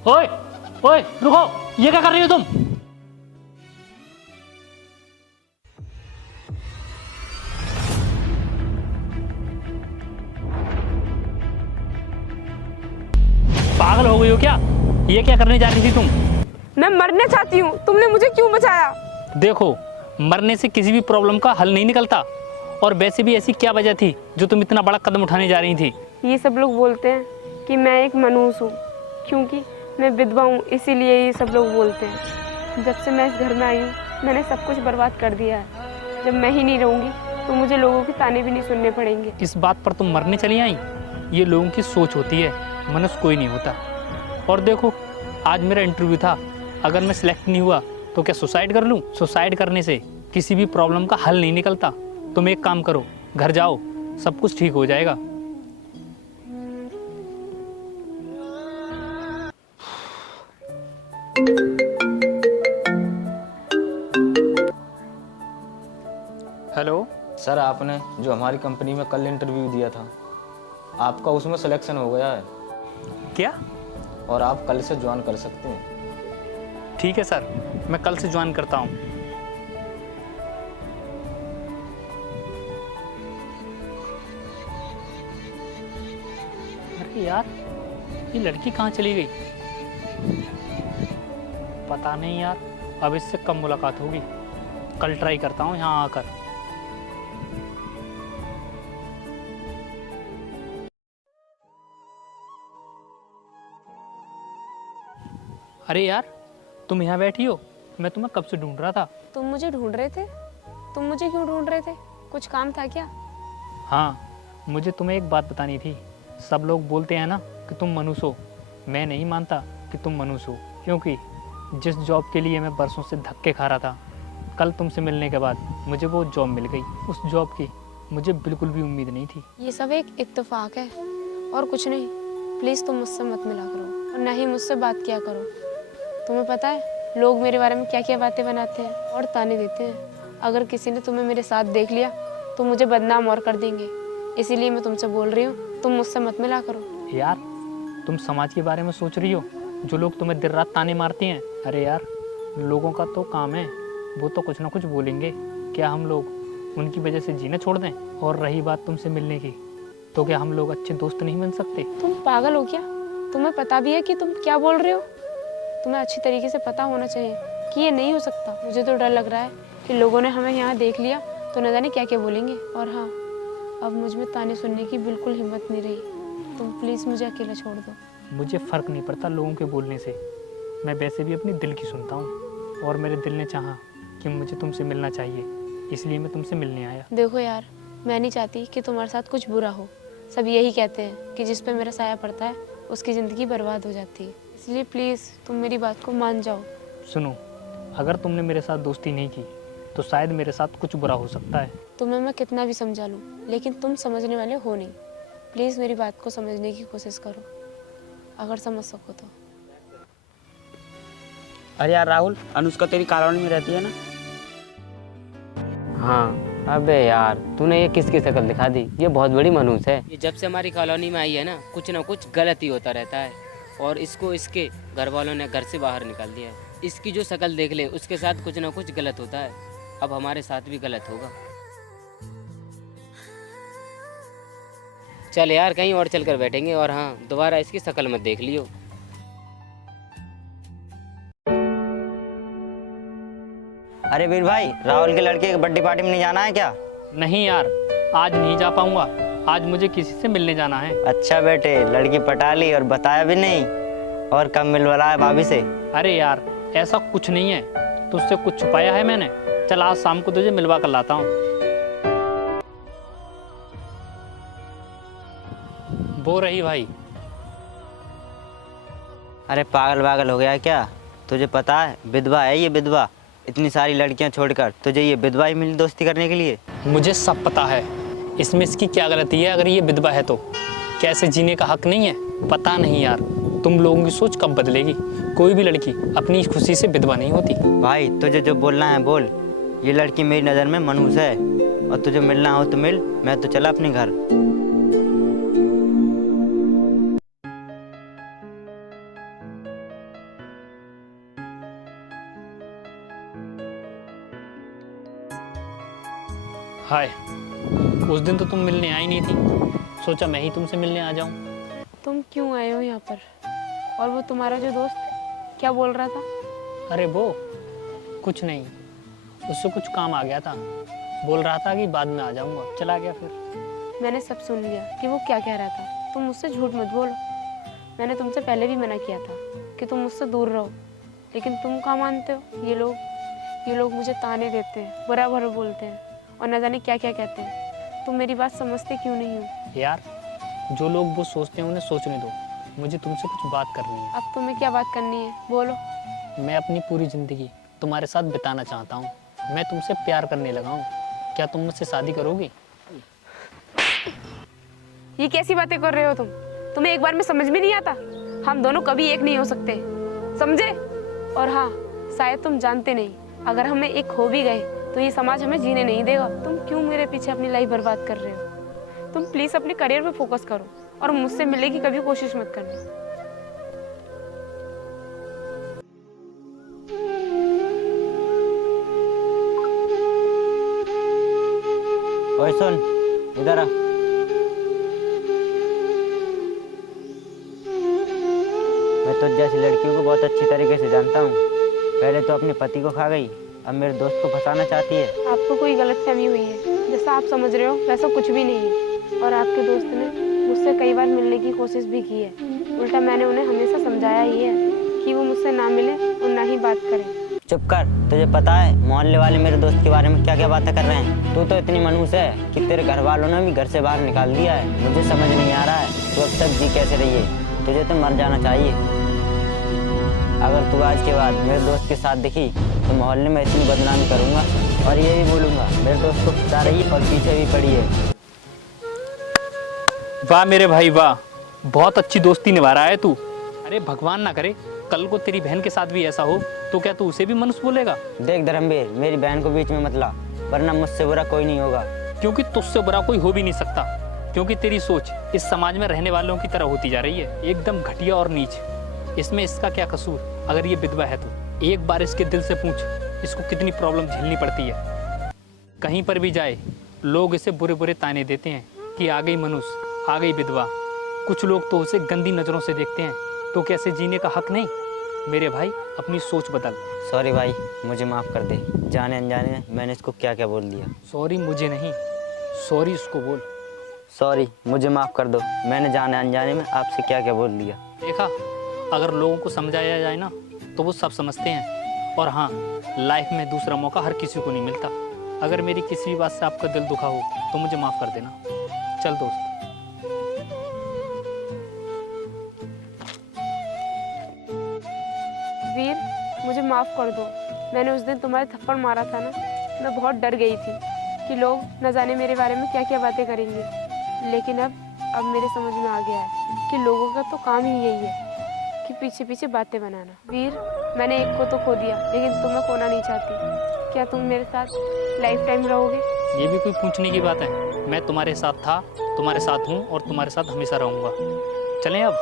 ओए ओए रुको, ये क्या कर रही हो तुम? पागल हो गई हो क्या? ये क्या करने जा रही थी तुम? मैं मरना चाहती हूँ, तुमने मुझे क्यों बचाया? देखो, मरने से किसी भी प्रॉब्लम का हल नहीं निकलता। और वैसे भी ऐसी क्या वजह थी जो तुम इतना बड़ा कदम उठाने जा रही थी? ये सब लोग बोलते हैं कि मैं एक मनहूस हूँ, क्योंकि मैं विधवा हूँ, इसीलिए ये सब लोग बोलते हैं। जब से मैं इस घर में आई हूँ, मैंने सब कुछ बर्बाद कर दिया है। जब मैं ही नहीं रहूँगी तो मुझे लोगों के ताने भी नहीं सुनने पड़ेंगे। इस बात पर तुम मरने चली आई? ये लोगों की सोच होती है, मनुष्य कोई नहीं होता। और देखो, आज मेरा इंटरव्यू था, अगर मैं सिलेक्ट नहीं हुआ तो क्या सुसाइड कर लूँ? सुसाइड करने से किसी भी प्रॉब्लम का हल नहीं निकलता। तुम एक काम करो, घर जाओ, सब कुछ ठीक हो जाएगा। हेलो सर, आपने जो हमारी कंपनी में कल इंटरव्यू दिया था, आपका उसमें सिलेक्शन हो गया है क्या? और आप कल से ज्वाइन कर सकते हैं। ठीक है सर, मैं कल से ज्वाइन करता हूँ। अरे यार, ये लड़की कहाँ चली गई? पता नहीं यार, अब इससे कब मुलाकात होगी। कल ट्राई करता हूँ यहाँ आकर। अरे यार, तुम यहाँ बैठी हो? मैं तुम्हें कब से ढूंढ रहा था। तुम मुझे ढूंढ रहे थे? तुम मुझे क्यों ढूंढ रहे थे? कुछ काम था क्या? हाँ, मुझे तुम्हें एक बात बतानी थी। सब लोग बोलते हैं ना कि तुम मनुष्य हो। मैं नहीं मानता कि तुम मनुष्य हो, क्योंकि जिस जॉब के लिए मैं बरसों से धक्के खा रहा था, कल तुमसे मिलने के बाद मुझे वो जॉब मिल गई। उस जॉब की मुझे बिल्कुल भी उम्मीद नहीं थी। ये सब एक इत्तेफाक है और कुछ नहीं। प्लीज़ तुम मुझसे मत मिला करो और ना ही मुझसे बात किया करो। तुम्हें पता है लोग मेरे बारे में क्या क्या बातें बनाते हैं और ताने देते हैं। अगर किसी ने तुम्हें मेरे साथ देख लिया तो मुझे बदनाम और कर देंगे। इसीलिए मैं तुमसे बोल रही हूँ, तुम मुझसे मत मिला करो। यार, तुम समाज के बारे में सोच रही हो? जो लोग तुम्हें दिन रात ताने मारते हैं, अरे यार, लोगों का तो काम है, वो तो कुछ ना कुछ बोलेंगे। क्या हम लोग उनकी वजह से जीना छोड़ दें? और रही बात तुमसे मिलने की, तो क्या हम लोग अच्छे दोस्त नहीं बन सकते? तुम पागल हो क्या? तुम्हें पता भी है कि तुम क्या बोल रहे हो? तुम्हें अच्छी तरीके से पता होना चाहिए कि ये नहीं हो सकता। मुझे तो डर लग रहा है कि लोगों ने हमें यहाँ देख लिया तो न जाने क्या क्या बोलेंगे। और हाँ, अब मुझ में ताने सुनने की बिल्कुल हिम्मत नहीं रही। तुम प्लीज़ मुझे अकेला छोड़ दो। मुझे फ़र्क नहीं पड़ता लोगों के बोलने से। मैं वैसे भी अपनी दिल की सुनता हूँ, और मेरे दिल ने चाहा कि मुझे तुमसे मिलना चाहिए, इसलिए मैं तुमसे मिलने आया। देखो यार, मैं नहीं चाहती कि तुम्हारे साथ कुछ बुरा हो। सब यही कहते हैं कि जिस पे मेरा साया पड़ता है उसकी ज़िंदगी बर्बाद हो जाती है। इसलिए प्लीज़ तुम मेरी बात को मान जाओ। सुनो, अगर तुमने मेरे साथ दोस्ती नहीं की तो शायद मेरे साथ कुछ बुरा हो सकता है। तुम्हें मैं कितना भी समझा लूँ, लेकिन तुम समझने वाले हो नहीं। प्लीज़ मेरी बात को समझने की कोशिश करो, अगर समझ सको तो। अरे यार राहुल, अनुष्का तेरी कॉलोनी में रहती है ना? हाँ। अबे यार, तूने ये किसकी शक्ल दिखा दी? ये बहुत बड़ी मनहूस है। ये जब से हमारी कॉलोनी में आई है ना, कुछ ना कुछ गलत ही होता रहता है। और इसको इसके घर वालों ने घर से बाहर निकाल दिया है। इसकी जो शक्ल देख ले, उसके साथ कुछ ना कुछ गलत होता है। अब हमारे साथ भी गलत होगा। चल यार, कहीं और चल कर बैठेंगे। और हाँ, दोबारा इसकी शक्ल मत देख लियो। अरे वीर भाई, राहुल के लड़के की बर्थडे पार्टी में नहीं जाना है क्या? नहीं यार, आज नहीं जा पाऊंगा। आज मुझे किसी से मिलने जाना है। अच्छा बेटे, लड़की पटा ली और बताया भी नहीं। और कब मिलवा है भाभी से? अरे यार, ऐसा कुछ नहीं है, तुझसे कुछ छुपाया है मैंने। चल आज शाम को तुझे मिलवा कर लाता हूँ। वो रही भाई। अरे पागल वागल हो गया क्या? तुझे पता है विधवा है ये, विधवा। इतनी सारी लड़कियां छोड़कर तुझे ये विधवा ही मिली दोस्ती करने के लिए? मुझे सब पता है, इसमें इसकी क्या गलती है? अगर ये विधवा है तो कैसे जीने का हक नहीं है? पता नहीं यार, तुम लोगों की सोच कब बदलेगी। कोई भी लड़की अपनी खुशी से विधवा नहीं होती। भाई तुझे जो बोलना है बोल। ये लड़की मेरी नज़र में मनहूस है, और तुझे मिलना हो तो मिल, मैं तो चला अपने घर। हाय। उस दिन तो तुम मिलने आई नहीं थी, सोचा मैं ही तुमसे मिलने आ जाऊं। तुम क्यों आए हो यहाँ पर? और वो तुम्हारा जो दोस्त क्या बोल रहा था? अरे वो कुछ नहीं, उससे कुछ काम आ गया था, बोल रहा था कि बाद में आ जाऊंगा, चला गया फिर। मैंने सब सुन लिया कि वो क्या कह रहा था। तुम मुझसे झूठ मत बोलो। मैंने तुमसे पहले भी मना किया था कि तुम मुझसे दूर रहो, लेकिन तुम कहाँ मानते हो। ये लोग मुझे ताने देते हैं, बुरा भरा बोलते हैं और न जाने क्या क्या कहते हैं। तुम मेरी बात समझते क्यों नहीं हो? यार जो लोग वो सोचते हैं उन्हें सोचने दो, मुझे तुमसे कुछ बात करनी है। अब तुम्हें क्या बात करनी है, बोलो। मैं अपनी पूरी ज़िंदगी तुम्हारे साथ बिताना चाहता हूँ। मैं तुमसे प्यार करने लगा हूँ, क्या तुम मुझसे शादी करोगी? ये कैसी बातें कर रहे हो तुम? तुम्हें एक बार में समझ में नहीं आता? हम दोनों कभी एक नहीं हो सकते, समझे? और हाँ, शायद तुम जानते नहीं, अगर हमें एक हो भी गए तो ये समाज हमें जीने नहीं देगा। तुम क्यों मेरे पीछे अपनी लाइफ बर्बाद कर रहे हो? तुम प्लीज अपने करियर पे फोकस करो और मुझसे मिलने की कभी कोशिश मत करना। ओए सुन, इधर आ। मैं तो जैसी लड़कियों को बहुत अच्छी तरीके से जानता हूँ। पहले तो अपने पति को खा गई, अब मेरे दोस्त को फंसाना चाहती है। आपको कोई गलतफहमी हुई है, जैसा आप समझ रहे हो वैसा कुछ भी नहीं है। और आपके दोस्त ने मुझसे कई बार मिलने की कोशिश भी की है। उल्टा मैंने उन्हें हमेशा समझाया ही है कि वो मुझसे ना मिले और ना ही बात करें। चुप कर, तुझे पता है मोहल्ले वाले मेरे दोस्त के बारे में क्या क्या बातें कर रहे हैं। तू तो इतनी मनहूस है कि तेरे घर वालों ने भी घर से बाहर निकाल दिया है। मुझे समझ नहीं आ रहा है तू अब तक जी कैसे रही है। तुझे तो मर जाना चाहिए। अगर तू आज के बाद मेरे दोस्त के साथ दिखी तो मोहल्ले में इतनी बदनामी करूंगा और ये भी बोलूंगा मेरे दोस्त को फंसा रही है और पीछे भी पड़ी है। वाह मेरे भाई वाह, बहुत अच्छी दोस्ती निभा रहा है तू। अरे भगवान ना करे कल को तेरी बहन के साथ भी ऐसा हो तो क्या तू उसे भी मनुष्य बोलेगा? देख धर्मवीर, मेरी बहन को बीच में मत ला, वरना मुझसे बुरा कोई नहीं होगा। क्योंकि तुझसे बुरा कोई हो भी नहीं सकता, क्योंकि तेरी सोच इस समाज में रहने वालों की तरह होती जा रही है, एकदम घटिया और नीच। इसमें इसका क्या कसूर? अगर ये विधवा है तो एक बार इसके दिल से पूछ, इसको कितनी प्रॉब्लम झेलनी पड़ती है। कहीं पर भी जाए लोग इसे बुरे बुरे ताने देते हैं कि आ गई मनुष्य, आ गई विधवा। कुछ लोग तो उसे गंदी नज़रों से देखते हैं, तो कैसे जीने का हक नहीं? मेरे भाई अपनी सोच बदल। सॉरी भाई, मुझे माफ़ कर दे। जाने अनजाने में मैंने इसको क्या क्या बोल दिया। सॉरी मुझे नहीं, सॉरी उसको बोल। सॉरी, मुझे माफ़ कर दो। मैंने जाने अनजाने में आपसे क्या क्या बोल दिया। देखा, अगर लोगों को समझाया जाए ना तो वो सब समझते हैं। और हाँ, लाइफ में दूसरा मौका हर किसी को नहीं मिलता। अगर मेरी किसी भी बात से आपका दिल दुखा हो तो मुझे माफ़ कर देना। चल दोस्त। वीर, मुझे माफ़ कर दो। मैंने उस दिन तुम्हारे थप्पड़ मारा था ना, मैं बहुत डर गई थी कि लोग न जाने मेरे बारे में क्या क्या बातें करेंगे। लेकिन अब मेरे समझ में आ गया है कि लोगों का तो काम ही यही है कि पीछे पीछे बातें बनाना। वीर, मैंने एक को तो खो दिया, लेकिन तुम्हें खोना नहीं चाहती। क्या तुम मेरे साथ लाइफ टाइम रहोगे? ये भी कोई पूछने की बात है? मैं तुम्हारे साथ था, तुम्हारे साथ हूँ और तुम्हारे साथ हमेशा रहूँगा। चलें अब?